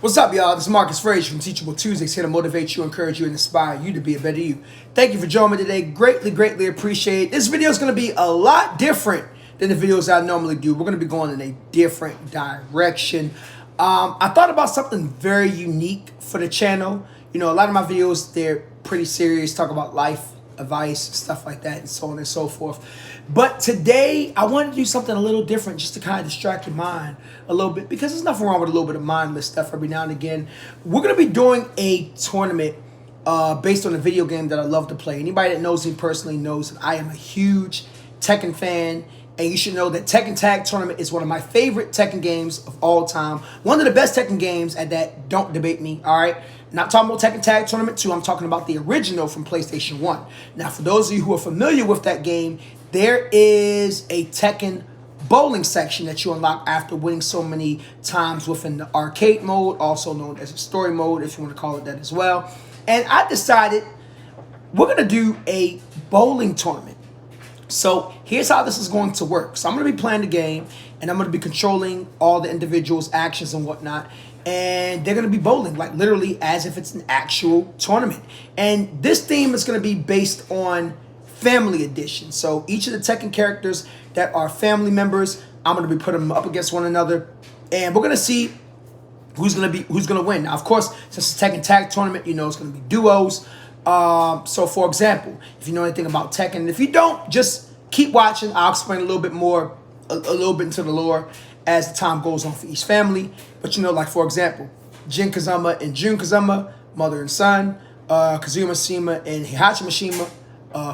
What's up, y'all? This is Marcus Frazier from Teachable Tuesdays, here to motivate you, encourage you, and inspire you to be a better you. Thank you for joining me today. Greatly appreciate it. This video is going to be a lot different than the videos I normally do. We're going to be going in a different direction. I thought about something very unique for the channel. You know, a lot of my videos, they're pretty serious, talk about life, advice, stuff like that, and so on and so forth. But today, I wanted to do something a little different just to kind of distract your mind a little bit, because there's nothing wrong with a little bit of mindless stuff every now and again. We're going to be doing a tournament based on a video game that I love to play. Anybody that knows me personally knows that I am a huge Tekken fan, and you should know that Tekken Tag Tournament is one of my favorite Tekken games of all time. One of the best Tekken games at that, don't debate me, all right? Not talking about Tekken Tag Tournament 2, I'm talking about the original from PlayStation 1. Now, for those of you who are familiar with that game, there is a Tekken bowling section that you unlock after winning so many times within the arcade mode, also known as a story mode, if you want to call it that as well. And I decided we're going to do a bowling tournament. So here's how this is going to work. So I'm going to be playing the game, and I'm going to be controlling all the individuals' actions and whatnot. And they're going to be bowling, like literally as if it's an actual tournament. And this theme is going to be based on Family Edition. So each of the Tekken characters that are family members, I'm going to be putting them up against one another. And we're going to see who's going to win. Now, of course, since it's a Tekken Tag Tournament, you know it's going to be duos. So, for example, if you know anything about Tekken, and if you don't, just keep watching. I'll explain a little bit more, a little bit into the lore as the time goes on for each family. But, you know, like, for example, Jin Kazama and Jun Kazama, mother and son. Kazuya Mishima and Heihachi Mishima,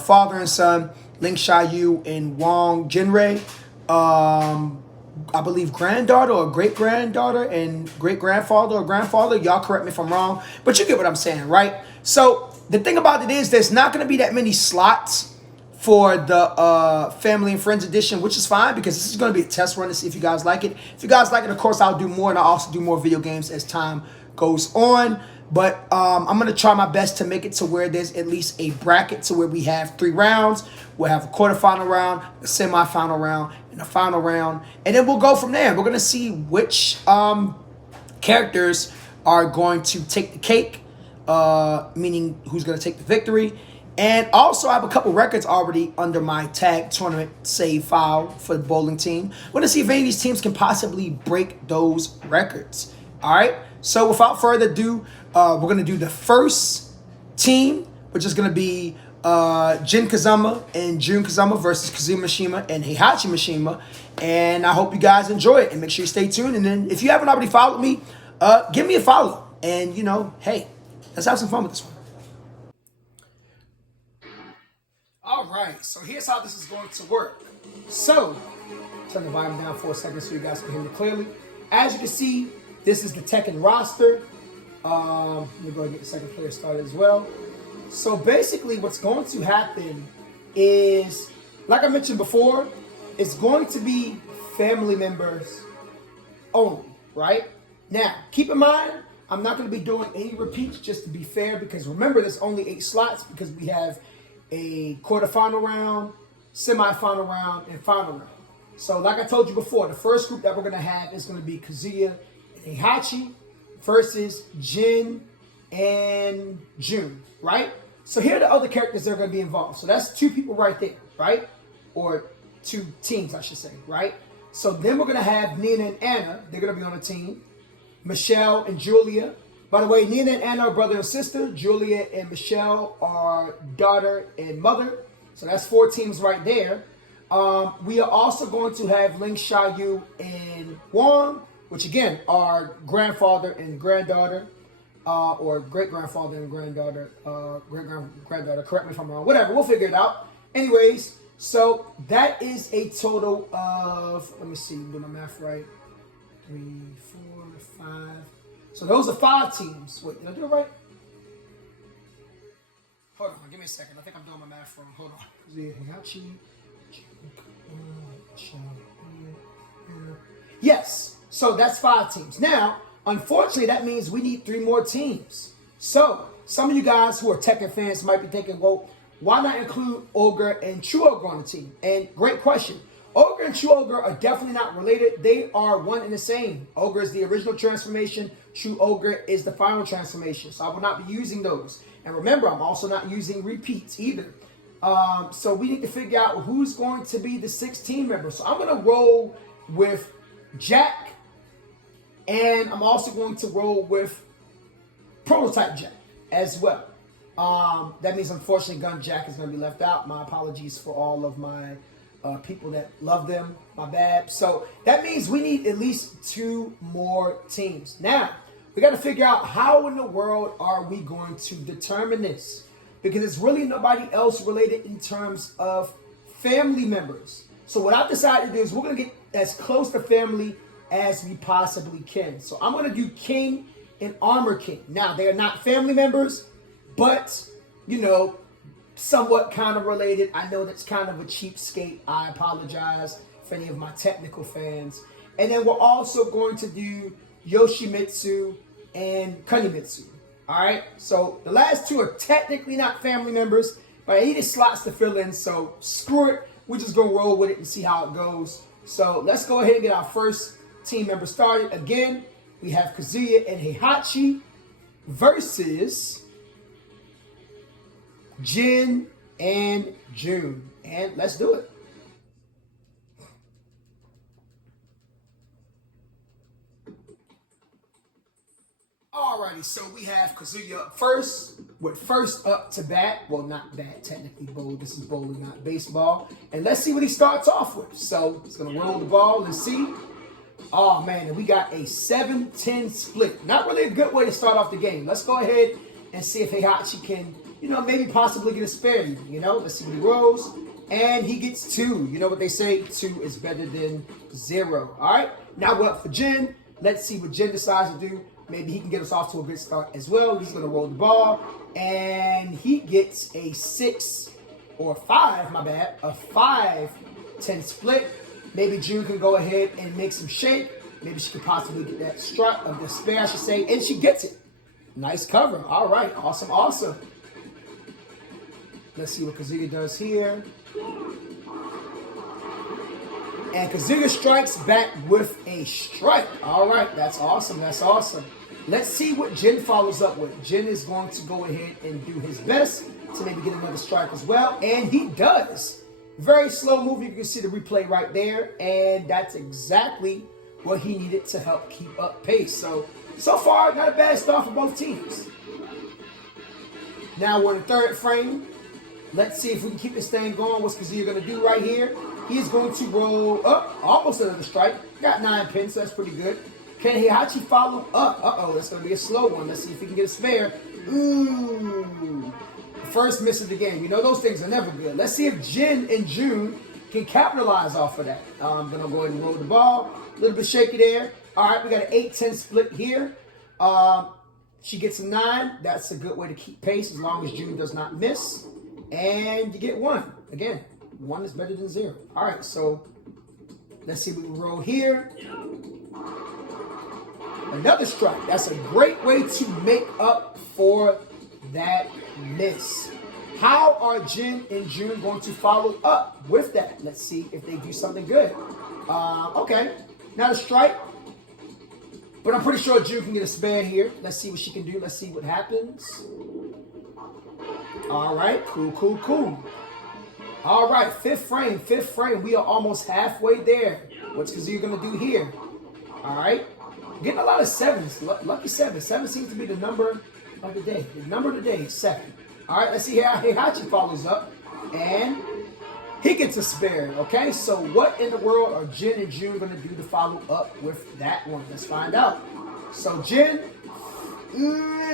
father and son. Xiayou and Wang Jingrei. I believe granddaughter or great-granddaughter and great-grandfather or grandfather. Y'all correct me if I'm wrong. But you get what I'm saying, right? So the thing about it is there's not going to be that many slots for the Family and Friends edition, which is fine because this is going to be a test run to see if you guys like it. If you guys like it, of course, I'll do more, and I'll also do more video games as time goes on. But I'm going to try my best to make it to where there's at least a bracket to where we have 3 rounds. We'll have a quarterfinal round, a semifinal round, and a final round. And then we'll go from there. We're going to see which characters are going to take the cake, meaning who's going to take the victory. And also, I have a couple records already under my tag tournament save file for the bowling team. I want to see if any of these teams can possibly break those records. All right? So without further ado, we're going to do the first team, which is going to be Jin Kazama and Jun Kazama versus Kazuya Mishima and Heihachi Mishima. And I hope you guys enjoy it. And make sure you stay tuned. And then if you haven't already followed me, give me a follow. And, you know, hey, let's have some fun with this one. All right, so here's how this is going to work. So, turn the volume down for a second so you guys can hear me clearly. As you can see, this is the Tekken roster. Let me go ahead and get the second player started as well. So basically what's going to happen is, like I mentioned before, it's going to be family members only, right? Now, keep in mind, I'm not going to be doing any repeats just to be fair, because remember, there's only 8 slots because we have a quarterfinal round, semifinal round, and final round. So like I told you before, the first group that we're going to have is going to be Kazuya and Heihachi versus Jin and Jun, right? So here are the other characters that are going to be involved. So that's 2 people right there, right? Or 2 teams, I should say, right? So then we're going to have Nina and Anna. They're going to be on a team. Michelle and Julia. By the way, Nina and Anna are brother and sister. Julia and Michelle are daughter and mother. So that's 4 teams right there. We are also going to have Xiayou and Wang, which again are grandfather and granddaughter, or great-grandfather and granddaughter, great-granddaughter, correct me if I'm wrong, whatever, we'll figure it out. Anyways, so that is a total of, let me see, do my math right, 3, 4, 5, so those are 5 teams. Wait, did I do it right? Hold on, give me a second, I think I'm doing my math wrong, hold on. Yes, so that's 5 teams. Now, unfortunately, that means we need 3 more teams. So, some of you guys who are Tekken fans might be thinking, well, why not include Ogre and True Ogre on the team? And great question. Ogre and True Ogre are definitely not related. They are one and the same. Ogre is the original transformation. True Ogre is the final transformation. So I will not be using those. And remember, I'm also not using repeats either. So we need to figure out who's going to be the 16 member. So I'm going to roll with Jack. And I'm also going to roll with Prototype Jack as well. That means, unfortunately, Gun Jack is going to be left out. My apologies for all of my people that love them. My bad. So that means we need at least 2 more teams. Now, we got to figure out how in the world are we going to determine this, because it's really nobody else related in terms of family members. So what I've decided to do is we're going to get as close to family as we possibly can. So I'm going to do King and Armor King. Now, they are not family members, but, you know, somewhat kind of related. I know that's kind of a cheapskate. I apologize for any of my technical fans. And then we're also going to do Yoshimitsu and Kunimitsu. Alright, so the last 2 are technically not family members, but I needed slots to fill in, so screw it. We're just going to roll with it and see how it goes. So let's go ahead and get our first team member started. Again, we have Kazuya and Heihachi versus Jin and June. And let's do it. Alrighty, so we have Kazuya up first, with first up to bat. Well, not bat, technically bowl. This is bowling, not baseball. And let's see what he starts off with. So he's going to roll the ball and see. Oh, man, and we got a 7-10 split. Not really a good way to start off the game. Let's go ahead and see if Heihachi can, you know, maybe possibly get a spare. You know, let's see what he rolls. And he gets 2. You know what they say, 2 is better than 0. All right, now we're up for Jin. Let's see what Jin decides to do. Maybe he can get us off to a good start as well. He's going to roll the ball. And he gets a 6 or 5, my bad, a 5-10 split. Maybe June can go ahead and make some shake. Maybe she could possibly get that strut of the spare, I should say. And she gets it. Nice cover. All right. Awesome, awesome. Let's see what Kazuya does here. And Kazuya strikes back with a strike. All right, that's awesome. That's awesome. Let's see what Jin follows up with. Jin is going to go ahead and do his best to maybe get another strike as well. And he does. Very slow move. You can see the replay right there. And that's exactly what he needed to help keep up pace. So far, not a bad start for both teams. Now we're in the 3rd frame. Let's see if we can keep this thing going. What's Kazuya going to do right here? He's going to roll up, almost another strike. Got 9 pins, so that's pretty good. Can Heihachi follow up? Uh-oh, that's going to be a slow one. Let's see if he can get a spare. Ooh. First miss of the game. You know those things are never good. Let's see if Jin and June can capitalize off of that. I'm going to go ahead and roll the ball. A little bit shaky there. All right, we got an 8-10 split here. She gets a 9. That's a good way to keep pace as long as June does not miss. And you get 1. Again, 1 is better than 0. All right, so let's see what we roll here. Another strike. That's a great way to make up for that miss. How are Jin and June going to follow up with that? Let's see if they do something good. Okay, not a strike, but I'm pretty sure June can get a spare here. Let's see what she can do. Let's see what happens. All right, cool. All right, 5th frame. We are almost halfway there. What's Kazuya going to do here? All right, getting a lot of 7s. Lucky 7. 7 seems to be the number of the day. The number of the day is 7. All right, let's see how Heihachi follows up. And he gets a spare, okay? So what in the world are Jin and June going to do to follow up with that one? Let's find out. So Jin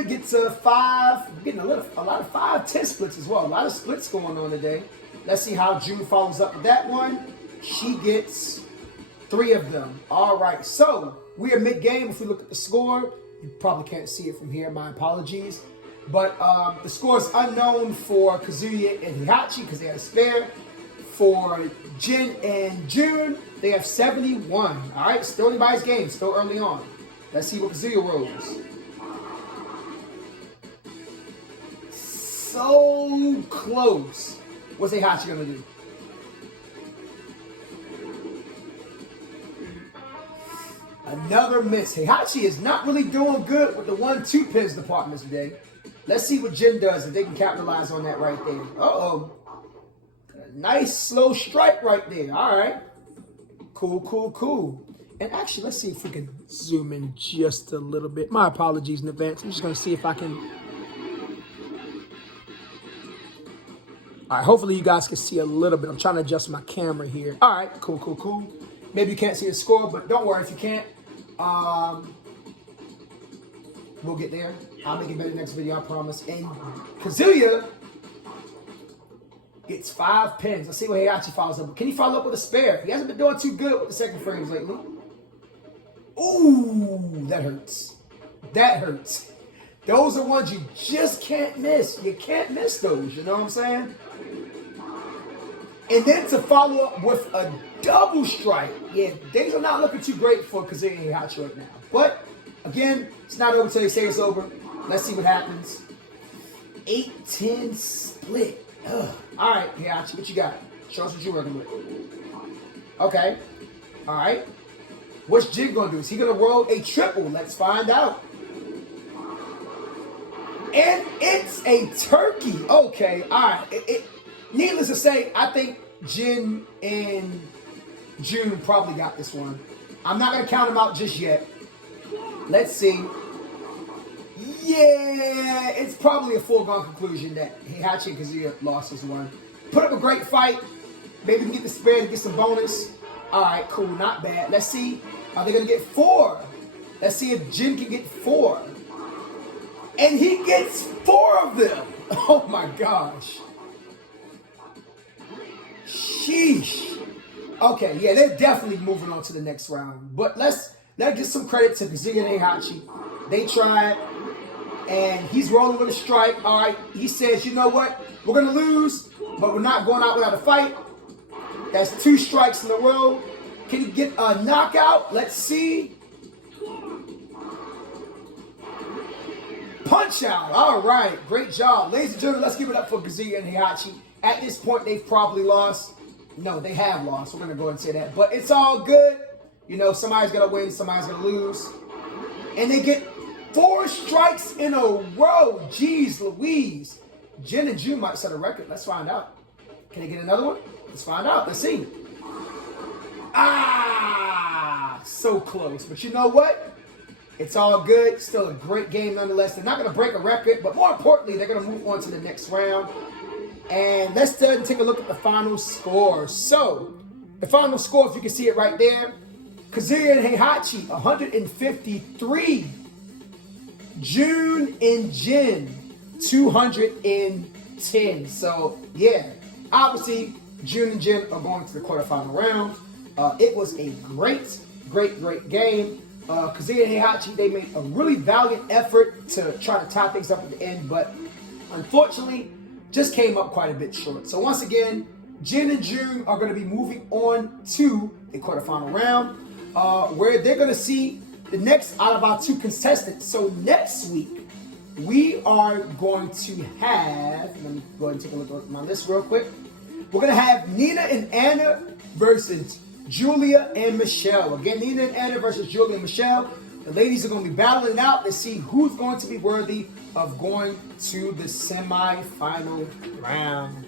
gets a 5. Getting a lot of 5-10 splits as well. A lot of splits going on today. Let's see how June follows up with that one. She gets 3 of them. All right, so we are mid-game. If we look at the score, you probably can't see it from here. My apologies. But the score is unknown for Kazuya and Heihachi because they had a spare. For Jin and June, they have 71. All right, still anybody's game, still early on. Let's see what Kazuya rolls. So close. What's Heihachi gonna do? another miss. Heihachi is not really doing good with the 1-2 pins department today. Let's see what Jin does if they can capitalize on that right there. Uh-oh. Nice slow strike right there. All right. Cool, cool, cool. And actually, let's see if we can zoom in just a little bit. My apologies in advance. I'm just going to see if I can. All right, hopefully you guys can see a little bit. I'm trying to adjust my camera here. All right, cool, cool, cool. Maybe you can't see the score, but don't worry if you can't. We'll get there. I'll make it better next video, I promise. And Kazuya gets 5 pins. Let's see what Heihachi follows up. Can he follow up with a spare? He hasn't been doing too good with the second frames lately. Ooh, that hurts. That hurts. Those are ones you just can't miss. You can't miss those, you know what I'm saying? And then to follow up with a double strike. Yeah, things are not looking too great for Kazuya and Heihachi right now. But, again, it's not over until they say it's over. Let's see what happens. 8-10 split. Ugh. All right, Heihachi, what you got? Show us what you're working with. Okay. All right. What's Jin going to do? Is he going to roll a triple? Let's find out. And it's a turkey. Okay. All right. Needless to say, I think Jin and June probably got this one. I'm not going to count them out just yet. Let's see. Yeah, it's probably a foregone conclusion that Heihachi and Kazuya lost this one. Put up a great fight. Maybe we can get the spare to get some bonus. All right, cool, not bad. Let's see. Are they going to get 4? Let's see if Jin can get 4. And he gets 4 of them. Oh my gosh. Sheesh. Okay, yeah, they're definitely moving on to the next round. But let's give some credit to Kazuya and Heihachi. They tried, and he's rolling with a strike. All right, he says, you know what? We're going to lose, but we're not going out without a fight. That's 2 strikes in a row. Can he get a knockout? Let's see. Punch out. All right, great job. Ladies and gentlemen, let's give it up for Kazuya and Heihachi. At this point, they've probably lost. No, they have lost. We're going to go ahead and say that. But it's all good. You know, somebody's going to win, somebody's going to lose. And they get 4 strikes in a row. Jeez Louise. Jin and June might set a record. Let's find out. Can they get another one? Let's find out. Let's see. Ah, so close. But you know what? It's all good. Still a great game nonetheless. They're not going to break a record, but more importantly, they're going to move on to the next round. And let's take a look at the final score. So, the final score, if you can see it right there, Kazuya and Heihachi, 153. June and Jin, 210. So, yeah, obviously, June and Jin are going to the quarterfinal round. It was a great game. Kazuya and Heihachi, they made a really valiant effort to try to tie things up at the end, but unfortunately, just came up quite a bit short. So once again, Jin and June are going to be moving on to the quarterfinal round, where they're going to see the next out of our 2 contestants. So next week, we are going to have, let me go ahead and take a look at my list real quick. We're going to have Nina and Anna versus Julia and Michelle. Again, Nina and Anna versus Julia and Michelle. The ladies are going to be battling out to see who's going to be worthy of going to the semi-final round.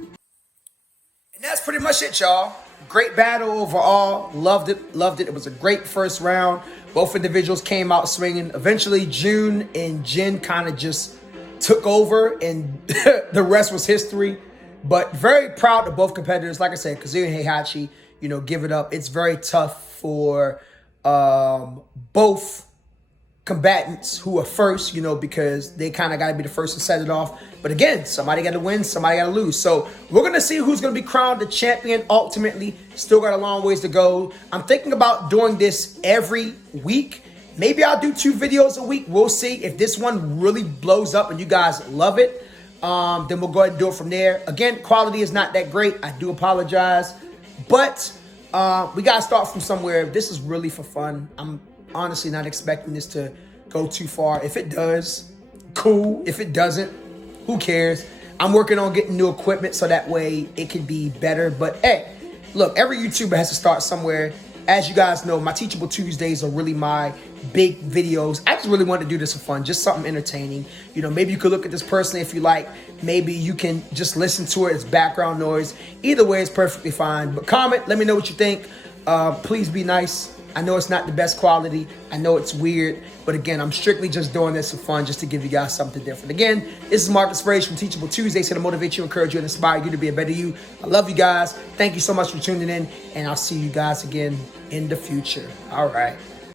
And that's pretty much it, y'all. Great battle overall. Loved it. It was a great first round. Both individuals came out swinging. Eventually, June and Jin kind of just took over, and the rest was history. But very proud of both competitors. Like I said, Kazuya and Heihachi, you know, give it up. It's very tough for both combatants who are first, you know, because they kind of got to be the first to set it off. But again, somebody got to win, somebody got to lose. So we're going to see who's going to be crowned the champion ultimately. Still got a long ways to go. I'm thinking about doing this every week. Maybe I'll do 2 videos a week. We'll see if this one really blows up and you guys love it. Then we'll go ahead and do it from there. Again, quality is not that great. I do apologize. But we got to start from somewhere. This is really for fun. I'm honestly not expecting this to go too far. If it does, cool. If it doesn't, who cares? I'm working on getting new equipment so that way it can be better. But hey, look, every YouTuber has to start somewhere. As you guys know, my Teachable Tuesdays are really my big videos. I just really wanted to do this for fun, just something entertaining. You know, maybe you could look at this personally if you like. Maybe you can just listen to it as background noise. Either way, it's perfectly fine. But comment, let me know what you think. Please be nice. I know it's not the best quality. I know it's weird. But again, I'm strictly just doing this for fun, just to give you guys something different. Again, this is Marcus Frage from Teachable Tuesdays, here to motivate you, encourage you, and inspire you to be a better you. I love you guys. Thank you so much for tuning in. And I'll see you guys again in the future. All right.